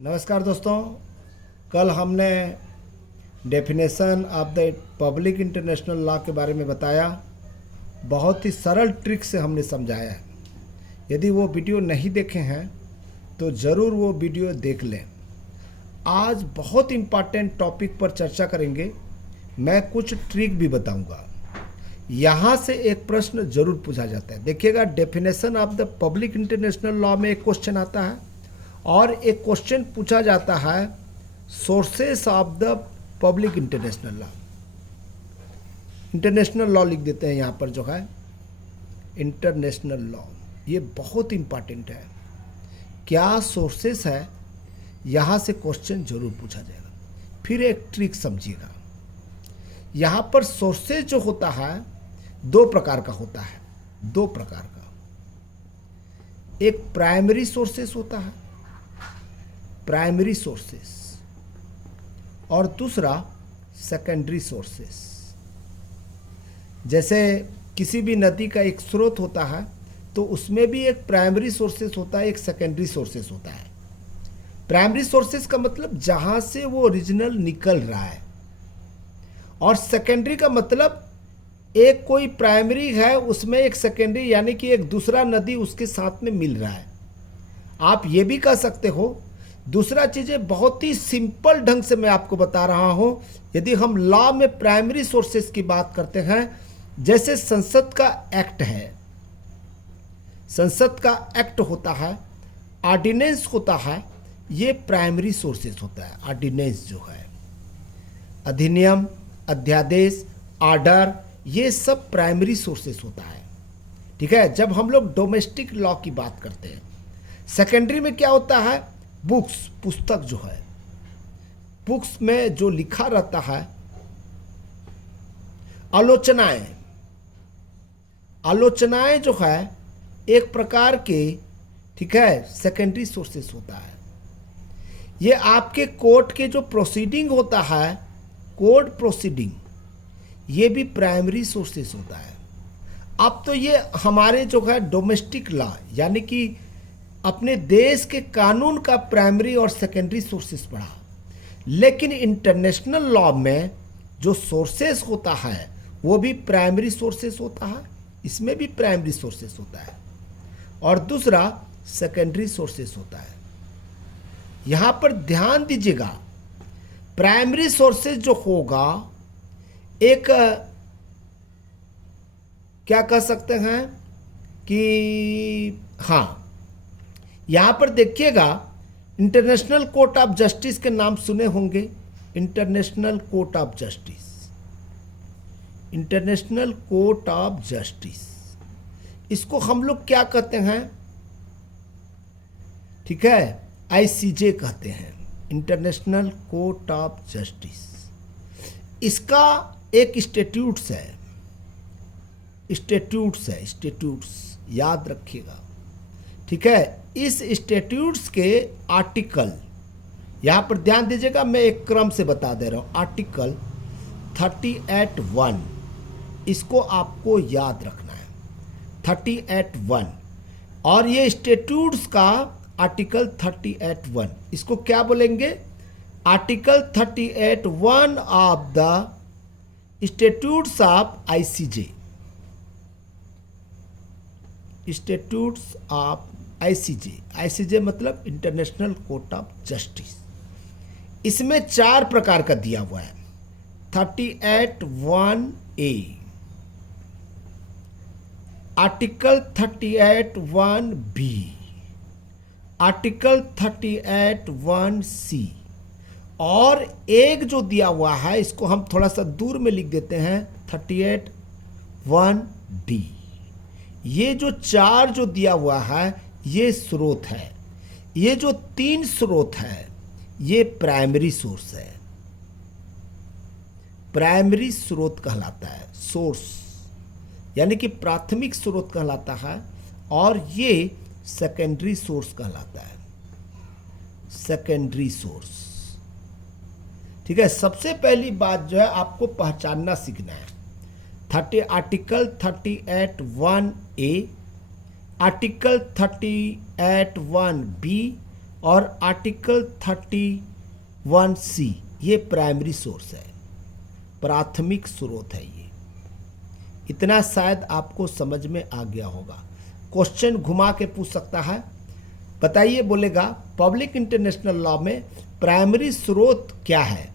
नमस्कार दोस्तों। कल हमने definition of the public international law के बारे में बताया। बहुत ही सरल ट्रिक से हमने समझाया है। यदि वो वीडियो नहीं देखे हैं तो ज़रूर वो वीडियो देख लें। आज बहुत इम्पॉर्टेंट टॉपिक पर चर्चा करेंगे। मैं कुछ ट्रिक भी बताऊंगा। यहाँ से एक प्रश्न जरूर पूछा जाता है। देखिएगा, definition of the public international law में एक क्वेश्चन आता है और एक क्वेश्चन पूछा जाता है sources of the public international law. International law लिख देते हैं यहाँ पर, जो है इंटरनेशनल लॉ। ये बहुत इंपॉर्टेंट है। क्या सोर्सेस है, यहाँ से क्वेश्चन जरूर पूछा जाएगा। फिर एक ट्रिक समझिएगा। यहाँ पर सोर्सेस जो होता है दो प्रकार का होता है। दो प्रकार का, एक प्राइमरी सोर्सेस होता है, प्राइमरी सोर्सेस, और दूसरा सेकेंडरी सोर्सेस। जैसे किसी भी नदी का एक स्रोत होता है तो उसमें भी एक प्राइमरी सोर्सेस होता है, एक सेकेंडरी सोर्सेस होता है। प्राइमरी सोर्सेस का मतलब जहां से वो ओरिजिनल निकल रहा है, और सेकेंडरी का मतलब एक कोई प्राइमरी है उसमें एक सेकेंडरी यानी कि एक दूसरा नदी उसके साथ में मिल रहा है। आप ये भी कह सकते हो। दूसरा चीज़ें बहुत ही सिंपल ढंग से मैं आपको बता रहा हूं। यदि हम लॉ में प्राइमरी सोर्सेस की बात करते हैं, जैसे संसद का एक्ट है, संसद का एक्ट होता है, ऑर्डिनेंस होता है, ये प्राइमरी सोर्सेस होता है। ऑर्डिनेंस जो है, अधिनियम, अध्यादेश, ऑर्डर, ये सब प्राइमरी सोर्सेस होता है। ठीक है। जब हम लोग डोमेस्टिक लॉ की बात करते हैं, सेकेंडरी में क्या होता है, बुक्स, पुस्तक जो है, बुक्स में जो लिखा रहता है, आलोचनाएं, आलोचनाएं जो है एक प्रकार के, ठीक है, सेकेंडरी सोर्सेस होता है। ये आपके कोर्ट के जो प्रोसीडिंग होता है, कोर्ट प्रोसीडिंग, ये भी प्राइमरी सोर्सेस होता है। अब तो ये हमारे जो है डोमेस्टिक लॉ यानी कि अपने देश के कानून का प्राइमरी और सेकेंडरी सोर्सेस पढ़ा। लेकिन इंटरनेशनल लॉ में जो सोर्सेस होता है वो भी प्राइमरी सोर्सेस होता है, इसमें भी प्राइमरी सोर्सेस होता है, और दूसरा सेकेंडरी सोर्सेस होता है। यहां पर ध्यान दीजिएगा, प्राइमरी सोर्सेज जो होगा एक, क्या कह सकते हैं कि, हाँ, यहां पर देखिएगा, इंटरनेशनल कोर्ट ऑफ जस्टिस के नाम सुने होंगे। International court of justice, international court of justice, इसको हम लोग क्या कहते हैं, ठीक है, आईसीजे कहते हैं, इंटरनेशनल कोर्ट ऑफ जस्टिस। इसका एक स्टैट्यूट्स है, स्टैट्यूट्स है, स्टैट्यूट्स याद रखिएगा। ठीक है। इस स्टैट्यूट्स के आर्टिकल, यहां पर ध्यान दीजिएगा, मैं एक क्रम से बता दे रहा हूं। आर्टिकल 38(1), इसको आपको याद रखना है, 38(1। और ये स्टैट्यूट्स का आर्टिकल 38(1, इसको क्या बोलेंगे, article 38(1) of the statutes of ICJ, statutes of ICJ. ICJ मतलब इंटरनेशनल कोर्ट ऑफ जस्टिस। इसमें 4 प्रकार का दिया हुआ है। 38(1)(a), article 38(1)(b), article 38(1)(c, और एक जो दिया हुआ है इसको हम थोड़ा सा दूर में लिख देते हैं, 38(1)(d). ये जो 4 जो दिया हुआ है ये स्रोत है। ये जो 3 स्रोत है ये प्राइमरी सोर्स है, प्राइमरी स्रोत कहलाता है, सोर्स यानी कि प्राथमिक स्रोत कहलाता है, और ये सेकेंडरी सोर्स कहलाता है, सेकेंडरी सोर्स। ठीक है। सबसे पहली बात जो है आपको पहचानना सीखना है, आर्टिकल 38(1)(a), आर्टिकल 38(1)(b), और आर्टिकल 31C ये प्राइमरी सोर्स है, प्राथमिक स्रोत है। ये इतना शायद आपको समझ में आ गया होगा। क्वेश्चन घुमा के पूछ सकता है, बताइए, बोलेगा पब्लिक इंटरनेशनल लॉ में प्राइमरी स्रोत क्या है,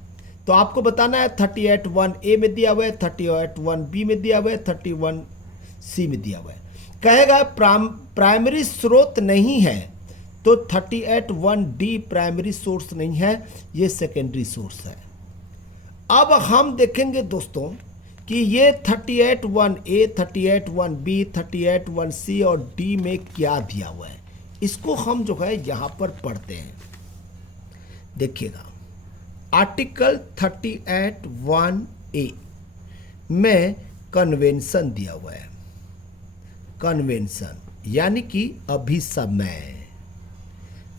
तो आपको बताना है 38(1)A में दिया हुआ है, 38(1)B में दिया हुआ है, 31C में दिया हुआ है। कहेगा प्राइमरी स्रोत नहीं है तो 38(1)D प्राइमरी सोर्स नहीं है, ये सेकेंडरी सोर्स है। अब हम देखेंगे दोस्तों कि ये 38(1)A, 38(1)B, 38(1)C और D में क्या दिया हुआ है, इसको हम जो है यहाँ पर पढ़ते हैं। देखिएगा, आर्टिकल 38(1)A में कन्वेंशन दिया हुआ है। कन्वेंशन यानी कि अभिसमय।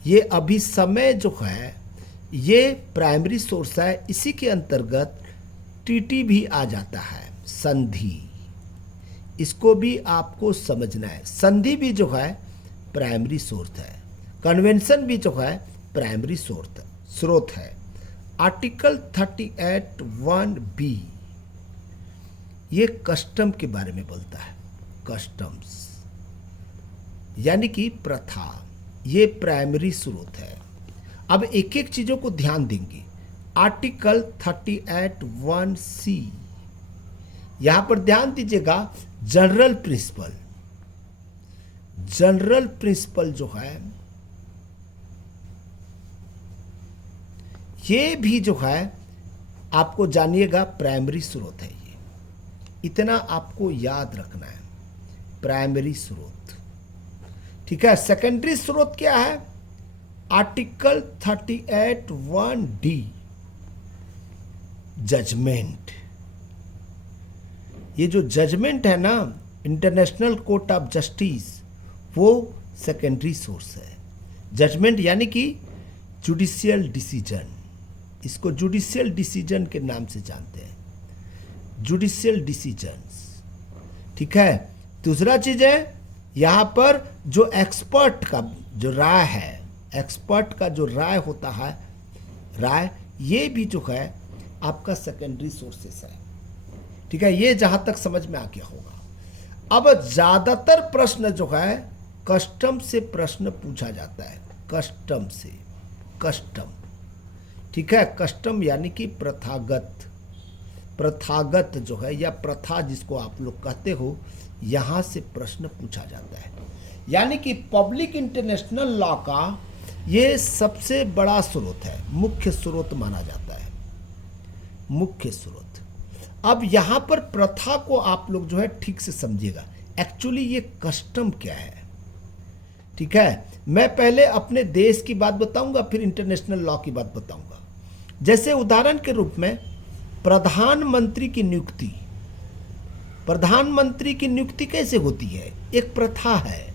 ये अभिसमय जो है ये प्राइमरी सोर्स है, इसी के अंतर्गत टीटी भी आ जाता है, संधि। इसको भी आपको समझना है। संधि भी जो है प्राइमरी सोर्स है, कन्वेंशन भी जो है प्राइमरी स्रोत है। आर्टिकल 38(1)B ये कस्टम के बारे में बोलता है। कस्टम्स यानी कि प्रथा, ये प्राइमरी स्रोत है। अब एक एक चीजों को ध्यान देंगे। आर्टिकल 38(1)C यहां पर ध्यान दीजिएगा, जनरल प्रिंसिपल। जनरल प्रिंसिपल जो है ये भी जो है आपको जानिएगा प्राइमरी स्रोत है। ये इतना आपको याद रखना है, प्राइमरी स्रोत। ठीक है। सेकेंडरी स्रोत क्या है? Article 38(1)D judgment. ये जो जजमेंट है ना, इंटरनेशनल कोर्ट ऑफ जस्टिस, वो सेकेंडरी सोर्स है। जजमेंट यानी कि जुडिशियल डिसीजन, इसको जुडिशियल डिसीजन के नाम से जानते हैं, जुडिशियल डिसीजंस। ठीक है। दूसरा चीज है यहां पर जो एक्सपर्ट का जो राय है, एक्सपर्ट का जो राय होता है, राय, ये भी जो है आपका सेकेंडरी सोर्सेस है। ठीक है। ये जहां तक समझ में आ गया होगा। अब ज्यादातर प्रश्न जो है कस्टम से प्रश्न पूछा जाता है, कस्टम से। कस्टम, ठीक है। कस्टम यानी कि प्रथागत, प्रथागत जो है या प्रथा जिसको आप लोग कहते हो, यहां से प्रश्न पूछा जाता है। यानी कि पब्लिक इंटरनेशनल लॉ का ये सबसे बड़ा स्रोत है, मुख्य स्रोत माना जाता है, मुख्य स्रोत। अब यहां पर प्रथा को आप लोग जो है ठीक से समझिएगा। एक्चुअली ये कस्टम क्या है? ठीक है। मैं पहले अपने देश की बात बताऊंगा, फिर इंटरनेशनल लॉ की बात बताऊंगा। जैसे उदाहरण के रूप में प्रधानमंत्री की नियुक्ति, प्रधानमंत्री की नियुक्ति कैसे होती है? एक प्रथा है।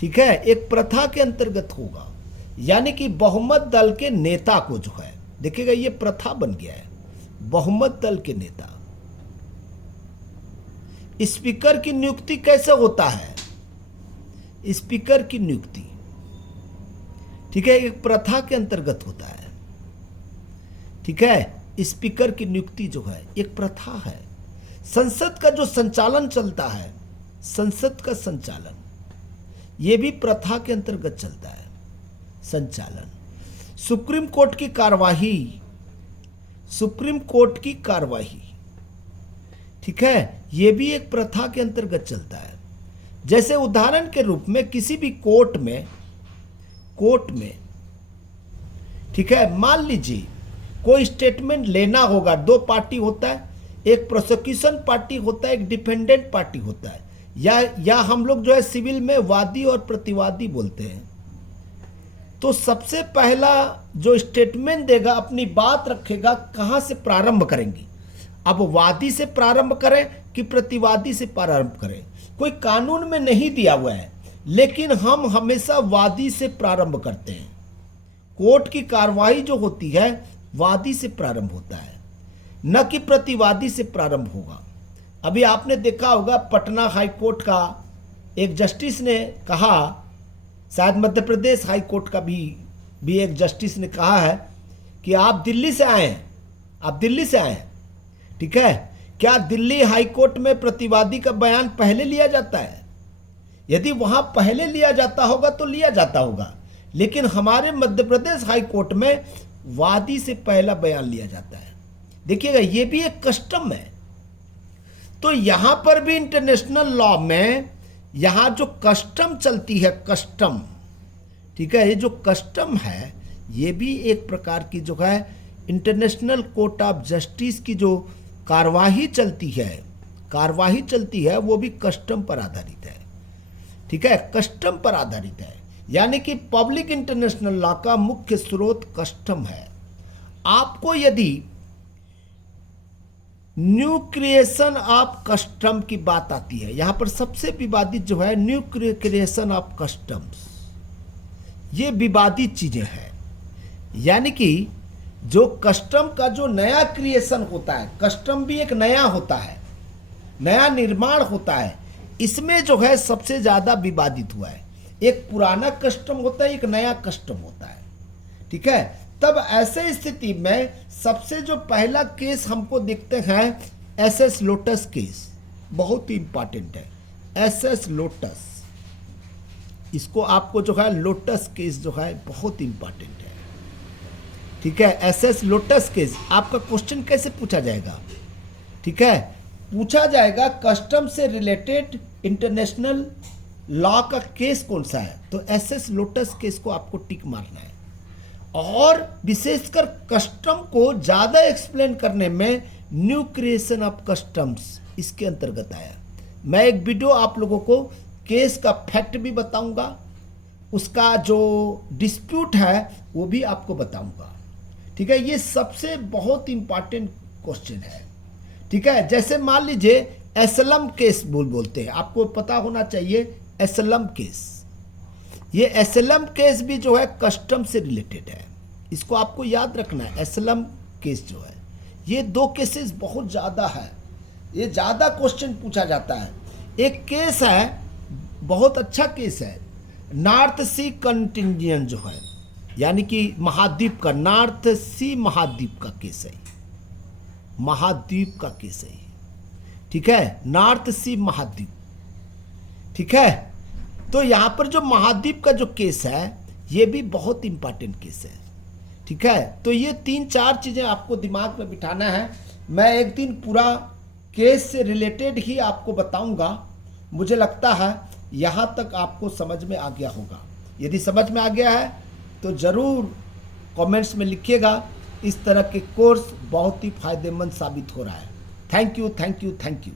ठीक है। एक प्रथा के अंतर्गत होगा, यानी कि बहुमत दल के नेता को जो है, देखिएगा ये प्रथा बन गया है, बहुमत दल के नेता। स्पीकर की नियुक्ति कैसे होता है? स्पीकर की नियुक्ति, ठीक है, एक प्रथा के अंतर्गत होता है। ठीक है। स्पीकर की नियुक्ति जो है एक प्रथा है। संसद का जो संचालन चलता है, संसद का संचालन, यह भी प्रथा के अंतर्गत चलता है, संचालन। सुप्रीम कोर्ट की कार्यवाही, सुप्रीम कोर्ट की कार्यवाही, ठीक है, यह भी एक प्रथा के अंतर्गत चलता है। जैसे उदाहरण के रूप में किसी भी कोर्ट में, ठीक है, मान लीजिए कोई स्टेटमेंट लेना होगा, दो पार्टी होता है, एक प्रोसिक्यूशन पार्टी होता है, एक डिफेंडेंट पार्टी होता है, या हम लोग जो है सिविल में वादी और प्रतिवादी बोलते हैं। तो सबसे पहला जो स्टेटमेंट देगा, अपनी बात रखेगा, कहां से प्रारंभ करेंगे? अब वादी से प्रारंभ करें कि प्रतिवादी से प्रारंभ करें, कोई कानून में नहीं दिया हुआ है, लेकिन हम हमेशा वादी से प्रारंभ करते हैं। कोर्ट की कार्यवाही जो होती है वादी से प्रारंभ होता है, न कि प्रतिवादी से प्रारंभ होगा। अभी आपने देखा होगा पटना हाई कोर्ट का एक जस्टिस ने कहा शायद मध्य प्रदेश हाई कोर्ट का भी एक जस्टिस ने कहा है कि आप दिल्ली से आए हैं, आप दिल्ली से आए हैं, ठीक है, क्या दिल्ली हाई कोर्ट में प्रतिवादी का बयान पहले लिया जाता है? यदि वहां पहले लिया जाता होगा तो लिया जाता होगा, लेकिन हमारे मध्य प्रदेश हाई कोर्ट में वादी से पहला बयान लिया जाता है। देखिएगा, ये भी एक कस्टम है। तो यहां पर भी इंटरनेशनल लॉ में यहां जो कस्टम चलती है, कस्टम, ठीक है, ये जो कस्टम है ये भी एक प्रकार की जो है इंटरनेशनल कोर्ट ऑफ जस्टिस की जो कार्यवाही चलती है वो भी कस्टम पर आधारित है, ठीक है, कस्टम पर आधारित है। यानी कि पब्लिक इंटरनेशनल लॉ का मुख्य स्रोत कस्टम है। आपको यदि न्यू क्रिएशन ऑफ कस्टम की बात आती है, यहां पर सबसे विवादित जो है न्यू क्रिएशन ऑफ कस्टम्स, ये विवादित चीजें हैं। यानी कि जो कस्टम का जो नया क्रिएशन होता है, कस्टम भी एक नया होता है, नया निर्माण होता है, इसमें जो है सबसे ज्यादा विवादित हुआ है। एक पुराना कस्टम होता है, एक नया कस्टम होता है, ठीक है। तब ऐसे स्थिति में सबसे जो पहला केस हमको देखते हैं एसएस लोटस केस, बहुत ही इंपॉर्टेंट है एसएस लोटस। इसको आपको जो है लोटस केस जो है बहुत इंपॉर्टेंट है, ठीक है। एसएस लोटस केस आपका क्वेश्चन कैसे पूछा जाएगा, ठीक है, पूछा जाएगा कस्टम से रिलेटेड इंटरनेशनल लॉ का केस कौन सा है, तो एसएस लोटस केस को आपको टिक मारना है। और विशेषकर कस्टम को ज्यादा एक्सप्लेन करने में न्यू क्रिएशन ऑफ कस्टम्स इसके अंतर्गत आया। मैं एक वीडियो आप लोगों को केस का फैक्ट भी बताऊंगा, उसका जो डिस्प्यूट है वो भी आपको बताऊंगा, ठीक है। ये सबसे बहुत इंपॉर्टेंट क्वेश्चन है, ठीक है। जैसे मान लीजिए एसलम केस बोलते हैं, आपको पता होना चाहिए एसलम केस। ये एसलम केस भी जो है कस्टम से रिलेटेड है, इसको आपको याद रखना है। एसलम केस जो है, ये दो केसेस बहुत ज़्यादा है, ये ज़्यादा क्वेश्चन पूछा जाता है। एक केस है, बहुत अच्छा केस है, नॉर्थ सी कंटिंजेंट जो है, यानी कि महाद्वीप का, नॉर्थ सी महाद्वीप का केस है, महाद्वीप का केस है, ठीक है, नॉर्थ सी महाद्वीप, ठीक है। तो यहां पर जो महाद्वीप का जो केस है ये भी बहुत इंपॉर्टेंट केस है, ठीक है। तो ये 3-4 चीजें आपको दिमाग में बिठाना है। मैं एक दिन पूरा केस से रिलेटेड ही आपको बताऊंगा। मुझे लगता है यहां तक आपको समझ में आ गया होगा। यदि समझ में आ गया है तो जरूर कमेंट्स में लिखिएगा। इस तरह के कोर्स बहुत ही फायदेमंद साबित हो रहा है। Thank you, thank you, thank you.